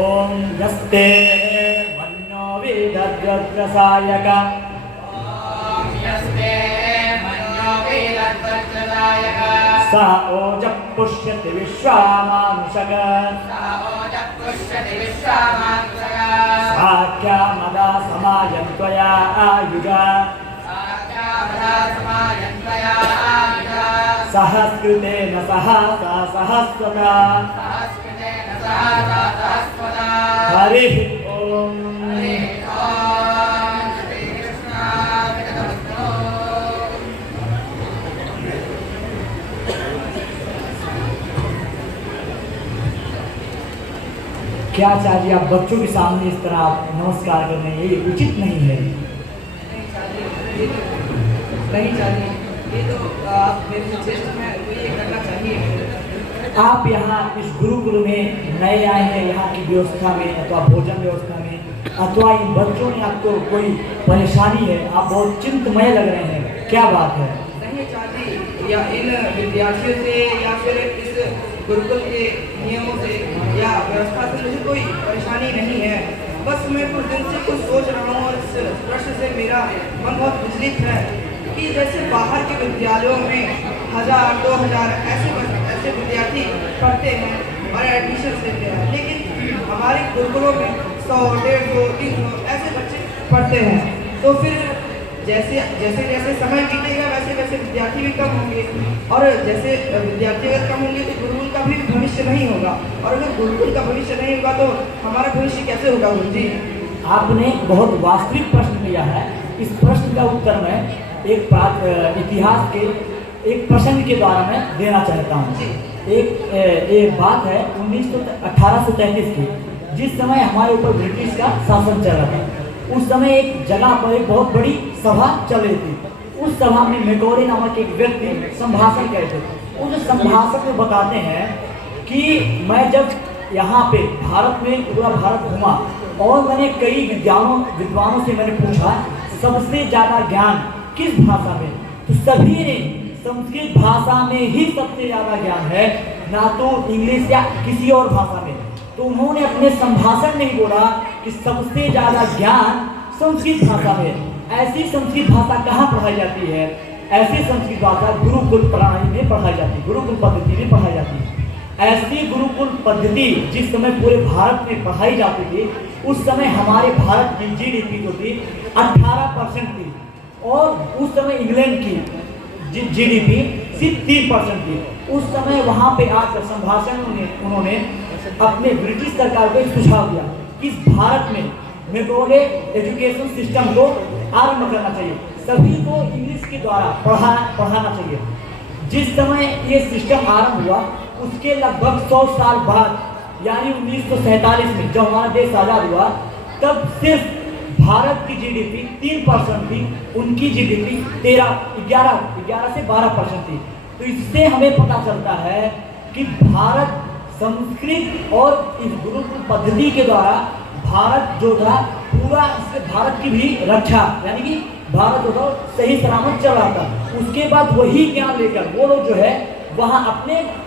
ओम यस्ते मन्यो वेदव्रसायक स ओज पुष्यति विश्वामानुषग साख्यामदा समायन्त्वया आयुजा सहस्कृतेन सहसा सहस्वता हरिः ओम। क्या चाहिए आप बच्चों के सामने इस तरह आप नमस्कार कर रहे हैं, ये उचित नहीं है। नहीं चाहिए, ये तो आप मेरे चेष्ट में ये करना चाहिए। आप यहाँ इस गुरुकुल में नए आए हैं, यहाँ की व्यवस्था में अथवा भोजन व्यवस्था में अथवा इन बच्चों ने आपको कोई परेशानी है, आप बहुत चिंतमय लग रहे हैं, क्या बात है? नहीं चाहती या इन विद्यार्थियों से या फिर इस गुरुकुल के नियमों से या व्यवस्था से मुझे कोई परेशानी नहीं है। बस मैं कुछ दिन से कुछ सोच रहा हूँ और इस प्रश्न से मेरा मन बहुत विचलित है कि जैसे बाहर के विद्यालयों में 1000-2000 ऐसे विद्यार्थी पढ़ते हैं और एडमिशन लेते हैं, लेकिन हमारे गुरुकुलों में 100-150-300 ऐसे बच्चे पढ़ते हैं। तो फिर जैसे जैसे समय बीतेगा वैसे वैसे विद्यार्थी भी कम होंगे, और जैसे विद्यार्थी अगर कम होंगे तो गुरुकुल का भी भविष्य नहीं होगा, और अगर गुरुकुल का भविष्य नहीं होगा तो हमारा भविष्य कैसे होगा? गुरु जी, आपने बहुत वास्तविक प्रश्न किया है। इस प्रश्न का उत्तर मैं एक इतिहास के एक प्रसंग के द्वारा मैं देना चाहता हूँ। एक बात है 1833 की, जिस समय हमारे ऊपर ब्रिटिश का शासन चल रहा था। उस समय एक जगह पर एक बहुत बड़ी सभा चल रही थी। उस सभा में मेटोरे नामक एक व्यक्ति संभाषण कह रहे थे। उस संभाषण में बताते हैं कि मैं जब यहाँ पे भारत में पूरा भारत घूमा और मैंने कई विद्वानों से मैंने पूछा सबसे ज़्यादा ज्ञान किस भाषा में, तो सभी ने संस्कृत भाषा में ही सबसे ज़्यादा ज्ञान है, ना तो इंग्लिश या किसी और भाषा में। तो उन्होंने अपने संभाषण में ही बोला कि सबसे ज़्यादा ज्ञान संस्कृत भाषा में। ऐसी संस्कृत भाषा कहाँ पढ़ाई जाती है? ऐसी संस्कृत भाषा गुरुकुल प्रणाली में पढ़ाई जाती है, गुरुकुल पद्धति में पढ़ाई जाती है। ऐसी गुरुकुल पद्धति जिस समय पूरे भारत में पढ़ाई जाती थी, उस समय हमारे भारत की GDP जो थी 18% थी, और उस समय इंग्लैंड की GDP सिर्फ 3% थी। उस समय वहाँ पे आकर संभाषण में उन्होंने अपने ब्रिटिश सरकार को एक सुझाव दिया कि इस भारत में मेट्रोले एजुकेशन सिस्टम को आरंभ करना चाहिए, सभी को इंग्लिश के द्वारा पढ़ाना चाहिए। जिस समय ये सिस्टम आरंभ हुआ उसके लगभग 100 साल बाद, यानी 1947 में जब हमारा देश आज़ाद हुआ, तब सिर्फ भारत की GDP 3% थी, उनकी GDP 11 से 12% थी। तो इससे हमें पता चलता है कि भारत संस्कृत और इस गुरुकुल पद्धति के द्वारा भारत जो था पूरा, इससे भारत की भी रक्षा, यानी कि भारत जो था सही सलामत चल रहा था। उसके बाद वही ज्ञान लेकर वो लोग जो है वहाँ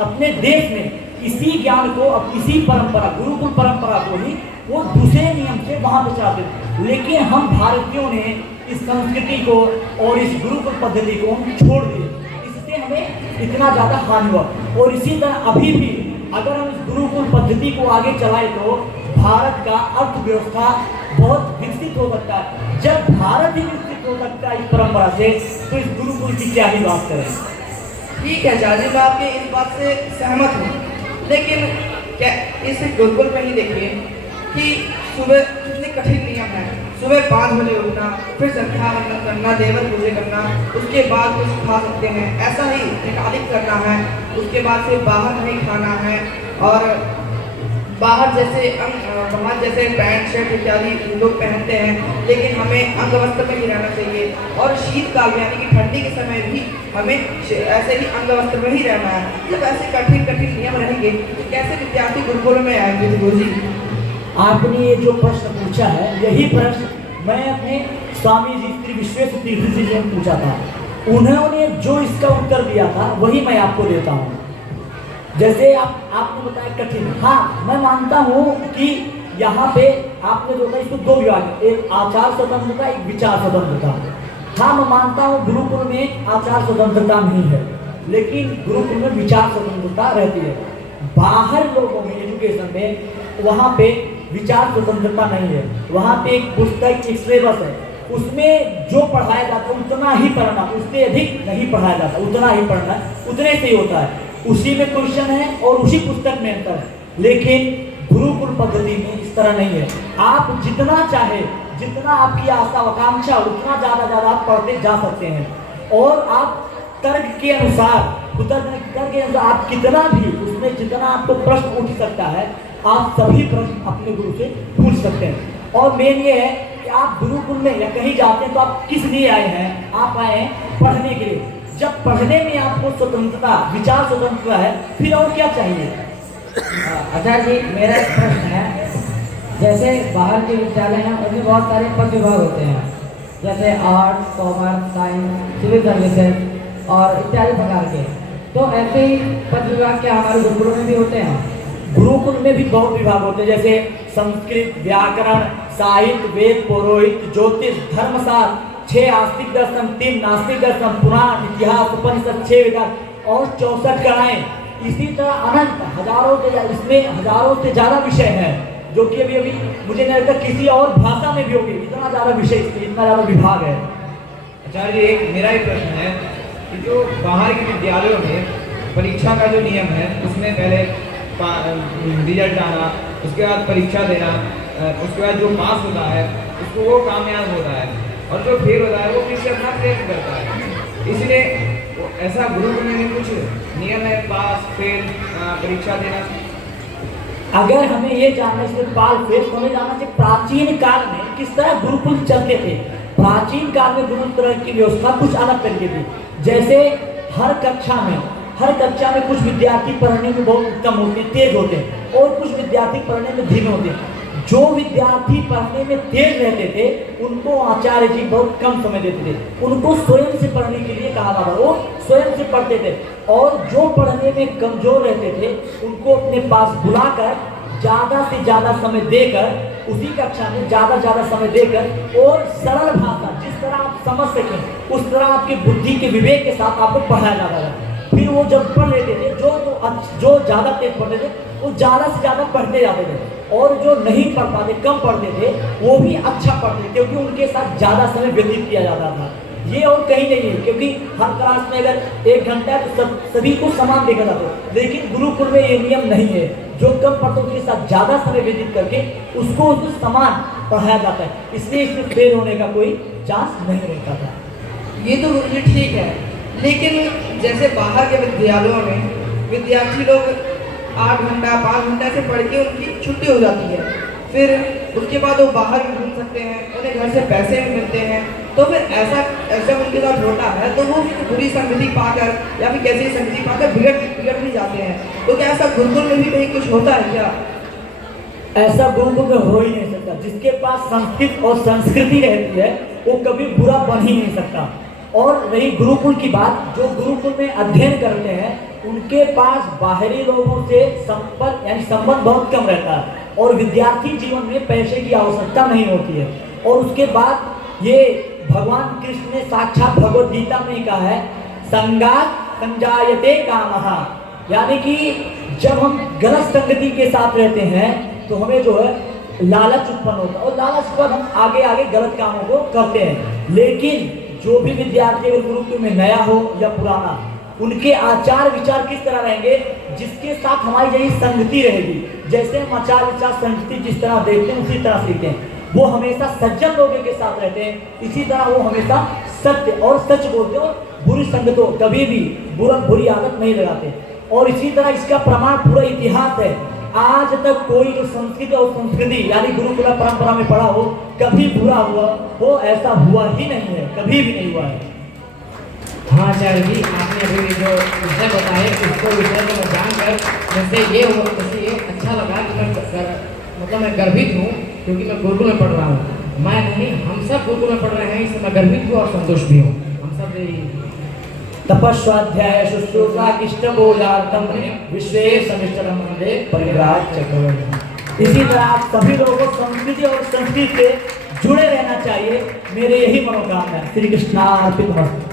अपने देश में इसी ज्ञान को, अब इसी परंपरा गुरुकुल परंपरा को ही वो दूसरे नियम से वहाँ पे चलाते थे। लेकिन हम भारतीयों ने इस संस्कृति को और इस गुरुकुल पद्धति को हम छोड़ दिए, इससे हमें इतना ज़्यादा हानि हुआ। और इसी तरह अभी भी अगर हम इस गुरुकुल पद्धति को आगे चलाए तो भारत का अर्थव्यवस्था बहुत विकसित हो सकता है। जब भारत ही विकसित हो सकता है इस परंपरा से, तो इस गुरुकुल की क्या ही बात करें। ठीक है जाजी, मैं आपके इस बात से सहमत हूँ, लेकिन क्या इस गुरुकुल में ही देखिए कि सुबह कितने कठिन नियम हैं। सुबह 5 बजे उठना, फिर संध्या वंदन करना, देवर पूजे करना, उसके बाद कुछ खा सकते हैं, ऐसा ही निकालिक करना है। उसके बाद से बाहर नहीं खाना है, और बाहर जैसे पैंट शर्ट इत्यादि लोग पहनते हैं, लेकिन हमें अंगवस्त्र में ही रहना चाहिए। और शीतकाल में यानी कि ठंडी के समय भी हमें ऐसे ही अंगवस्त्र में ही रहना है। जब ऐसे कठिन नियम रहेंगे तो कैसे विद्यार्थी गुरुकुल में आएंगे? गुरु जी, आपने ये जो प्रश्न पूछा है, यही प्रश्न मैं अपने स्वामी जी श्री विश्वेश्वर तीर्थ जी से पूछा था। उन्होंने जो इसका उत्तर दिया था वही मैं आपको देता हूँ। जैसे आपने बताया कठिन, हाँ मैं मानता हूँ कि यहाँ पे आपने जो कहा इसको दो विभाग है, एक आचार स्वतंत्रता, एक विचार स्वतंत्रता। हाँ मैं मानता हूँ गुरुकुल में आचार स्वतंत्रता नहीं है, लेकिन गुरुकुल में विचार स्वतंत्रता रहती है। बाहर लोगों में एजुकेशन में वहाँ पे विचार स्वतंत्रता नहीं है। वहाँ पे एक पुस्तक, एक सिलेबस है, उसमें जो पढ़ाया जाता है उतना ही पढ़ना, उससे अधिक नहीं पढ़ाया जाता, उतना ही पढ़ना, उतने से ही होता है, उसी में क्वेश्चन है और उसी पुस्तक में अंतर है। लेकिन गुरुकुल पद्धति में इस तरह नहीं है। आप जितना चाहे, जितना आपकी आशा आकांक्षा उतना ज़्यादा आप पढ़ते जा सकते हैं, और आप तर्क के अनुसार आप कितना भी उसमें जितना आपको प्रश्न उठ सकता है, आप सभी प्रश्न अपने गुरु से पूछ सकते हैं। और मेन ये है कि आप गुरुकुल में या कहीं जाते हैं तो आप किस लिए आए हैं? आप आए हैं पढ़ने के लिए। जब पढ़ने में आपको स्वतंत्रता, विचार स्वतंत्रता है, फिर और क्या चाहिए? आचार्य जी, मेरा एक प्रश्न है, जैसे बाहर के विद्यालय हैं उनमें बहुत सारे पद विभाग होते हैं, जैसे arts, commerce, science, civil services और इत्यादि प्रकार के, तो ऐसे ही पद विभाग क्या हमारे गुरुकुलों में भी होते हैं? गुरुकुल में भी बहुत विभाग होते हैं, जैसे संस्कृत, व्याकरण, साहित्य, वेद, पुरोहित, ज्योतिष, धर्मशास्त्र, 6 आस्तिक दर्शन, 3 नास्तिक दर्शन, पुराण, इतिहास, उपनिषद, 6 वेद और 64 कलाएं। इसी तरह अनंत हजारों से ज़्यादा विषय हैं, जो कि अभी मुझे नहीं लगता किसी और भाषा में भी होगी, इतना ज़्यादा विषय, इतना ज़्यादा विभाग है। आचार्य, एक मेरा ही प्रश्न है कि जो बाहर के विद्यालयों में परीक्षा का जो नियम है, उसमें पहले रिजल्ट आना, उसके बाद परीक्षा देना, उसके बाद जो पास होता है उसको वो कामयाब होता है, और जो फेल होता है वो किसी अपना प्रयत्न करता है। इसलिए ऐसा गुरुकुल में कुछ नियम है, पास फेल परीक्षा देना? अगर हमें ये जानना है पास फेल, तो हमें जानना चाहिए प्राचीन काल में किस तरह गुरुकुल चलते थे। प्राचीन काल में गुरुकुल की व्यवस्था कुछ अलग तरीके थी। जैसे हर कक्षा में कुछ विद्यार्थी पढ़ने में बहुत उत्तम होते हैं, तेज होते हैं, और कुछ विद्यार्थी पढ़ने में धीमे होते हैं। जो विद्यार्थी पढ़ने में तेज रहते थे उनको आचार्य जी बहुत कम समय देते थे, उनको स्वयं से पढ़ने के लिए कहा जाता, वो स्वयं से पढ़ते थे। और जो पढ़ने में कमजोर रहते थे उनको अपने पास बुलाकर ज़्यादा से ज़्यादा समय देकर, उसी कक्षा में ज़्यादा समय देकर, और सरल भाषा जिस तरह आप समझ सकें उस तरह आपकी बुद्धि के विवेक के साथ आपको पढ़ाया जाता था। फिर वो जब पढ़ लेते थे, जो ज़्यादा तेज पढ़ते थे वो ज़्यादा से ज़्यादा पढ़ते जाते थे, और जो नहीं पढ़ पाते, कम पढ़ते थे, वो भी अच्छा पढ़ते थे, क्योंकि उनके साथ ज़्यादा समय व्यतीत किया जाता था। ये और कहीं नहीं है, क्योंकि हर क्लास में अगर 1 घंटा है तो सभी को समान देखा जाता है। लेकिन गुरुकुल में ये नियम नहीं है, जो कम पढ़ते उसके साथ ज़्यादा समय व्यतीत करके उसको समान पढ़ाया जाता है, इसलिए इसमें फेल होने का कोई चांस नहीं रहता था। ये तो गुरुजी ठीक है, लेकिन जैसे बाहर के विद्यालयों में विद्यार्थी लोग 8 घंटा 5 घंटा से पढ़ के उनकी छुट्टी हो जाती है, फिर उसके बाद वो बाहर भी घूम सकते हैं, उन्हें घर से पैसे भी मिलते हैं, तो फिर ऐसा उनके साथ होता है तो वो बुरी संगति पाकर या फिर कैसी संगति पाकर बिगड़ भी जाते हैं। तो क्या ऐसा गुरुकुल में भी कहीं कुछ होता है क्या? ऐसा गुरुकुल में हो ही नहीं सकता। जिसके पास संस्कृत और संस्कृति रहती है वो कभी बुरा बन ही नहीं सकता। और रही गुरुकुल की बात, जो गुरुकुल में अध्ययन करते हैं उनके पास बाहरी लोगों से संपर्क यानी संबंध बहुत कम रहता है, और विद्यार्थी जीवन में पैसे की आवश्यकता नहीं होती है। और उसके बाद ये भगवान कृष्ण ने साक्षात भगवद गीता में कहा है, संगात संजायते कामः, यानी कि जब हम गलत संगति के साथ रहते हैं तो हमें जो है लालच उत्पन्न होता है, और लालच पर हम आगे गलत कामों को करते हैं। लेकिन जो भी विद्यार्थी अगर गुरुकुल में नया हो या पुराना, उनके आचार विचार किस तरह रहेंगे, जिसके साथ हमारी यही संगति रहेगी। जैसे हम आचार विचार संगति जिस तरह देखते हैं उसी तरह सीखते हैं। वो हमेशा सज्जन लोगों के साथ रहते हैं, इसी तरह वो हमेशा सत्य और सच बोलते हैं, और बुरी संगतों कभी भी बुरी आदत नहीं लगाते। और इसी तरह इसका प्रमाण पूरा इतिहास है। आज तक कोई जो संस्कृति और संस्कृति यानी गुरुकुल परंपरा में पढ़ा हो, कभी बुरा हुआ हो ऐसा हुआ ही नहीं है, कभी भी नहीं हुआ है। हाँ आचार्य जी, आपने अभी जो विषय बताए उसको विषय को जानकर मुझसे ये अच्छा लगा कि मैं गर्वित हूँ, क्योंकि मैं गुरुकुल में पढ़ रहा हूँ। मैं नहीं, हम सब गुरुकुल में पढ़ रहे हैं, इससे मैं गर्वित हूँ और संतुष्ट भी हूँ। हम सब तपस्वाध्याय शुश्रूषा इष्टबोधार्थम विश्वे समिष्टरम वंदे परिव्राज चक्रवर्ती। इसी तरह आप सभी लोगों को संस्कृति और संस्कृत से जुड़े रहना चाहिए, मेरे यही मनोकामना है। श्री कृष्णार्पितमस्तु।